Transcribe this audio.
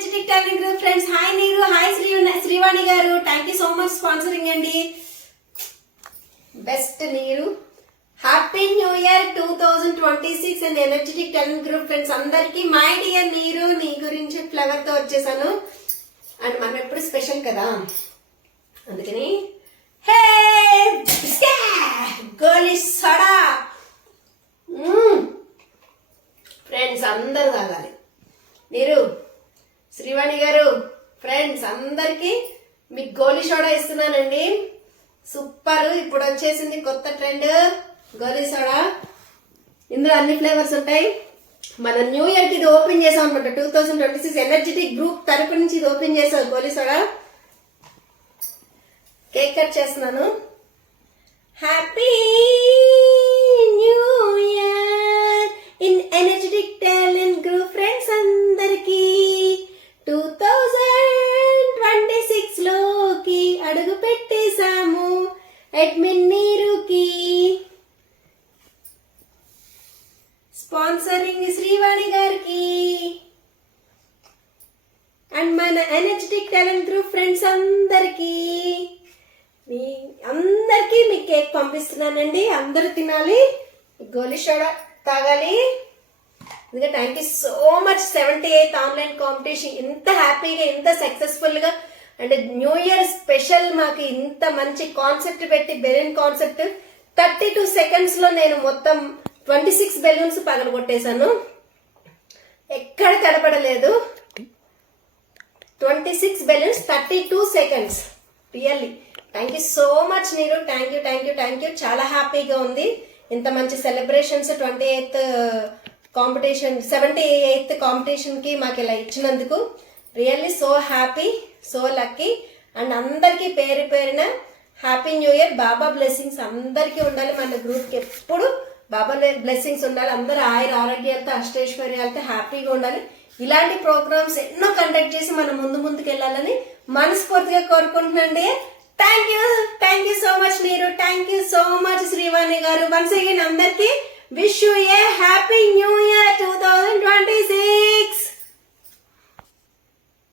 Energetic talent group friends. Hi నీరు, hi Srivani గారు. Thank you so much sponsoring అండి. Best నీరు. Happy new year 2026 and energetic talent group friends అందరికి. My dear నీరు, నీ గురించి ఫ్లవర్ తో వచ్చేసాను. అండ్ మనం ఎప్పుడు స్పెషల్ కదా, అందుకని హే గోలీ సోడా ఫ్రెండ్స్ అందరూ తాగాలి. నీరు, శ్రీవాణి గారు ఫ్రెండ్స్ అందరికి మీకు గోలీ సోడా ఇస్తున్నానండి. సూపర్. ఇప్పుడు వచ్చేసింది కొత్త ట్రెండ్ గోలీ సోడా. ఇందులో అన్ని ఫ్లేవర్స్ ఉంటాయి. మన న్యూ ఇయర్ కి ఇది ఓపెన్ చేసాం అనమాట. 2026 ఎనర్జెటిక్ గ్రూప్ తరపు నుంచి ఇది ఓపెన్ చేసాం గోలీ సోడా. కేక్ కట్ చేస్తున్నాను. Happy new year in energetic talent group friends అందరికి. 2026 లోకి అడుగు పెట్టేశాము. అడ్మిన్ నీరుకి స్పాన్సరింగ్ శ్రీవాణి గారికి అండ్ మన ఎనర్జెటిక్ టాలెంట్ గ్రూప్ ఫ్రెండ్స్ అందరికి మీ కేక్ పంపిస్తున్నానండి. అందరూ తినాలి, గోలీ సోడా తాగాలి. అందుకే thank you so much. 78th online competition ఇంత హ్యాపీగా, ఇంత సక్సెస్ఫుల్ గా అండ్ న్యూ ఇయర్ స్పెషల్ మాకు ఇంత మంచి కాన్సెప్ట్ పెట్టి, బెలూన్ కాన్సెప్ట్ 32 seconds లో నేను మొత్తం 26 బెలూన్స్ పగలగొట్టేశాను. ఎక్కడ తడపడలేదు. 26 balloons 32 seconds. Really thank you so much నీరు. Thank you thank you thank you. చాలా హ్యాపీగా ఉంది. ఇంత మంచి celebrations 28th competition, 78th competition కి మాకు ఇలా ఇచ్చినందుకు really so happy, so lucky. And అందరికి పేరు పేరున హ్యాపీ న్యూ ఇయర్. బాబా బ్లెస్సింగ్స్ అందరికీ ఉండాలి. మన గ్రూప్ కి ఎప్పుడు బాబా బ్లెస్సింగ్స్ ఉండాలి. అందరూ ఆయుర ఆరోగ్యాలతో, అష్టైశ్వర్యాలతో హ్యాపీగా ఉండాలి. ఇలాంటి ప్రోగ్రామ్స్ ఎన్నో కండక్ట్ చేసి మనం ముందుకు వెళ్ళాలని మనస్ఫూర్తిగా కోరుకుంటున్నాండి. థ్యాంక్ యూ సో మచ్ నీరు. Thank you so much Srivani గారు. వన్స్ అగైన్ అందరికి wish you A happy new year 2026.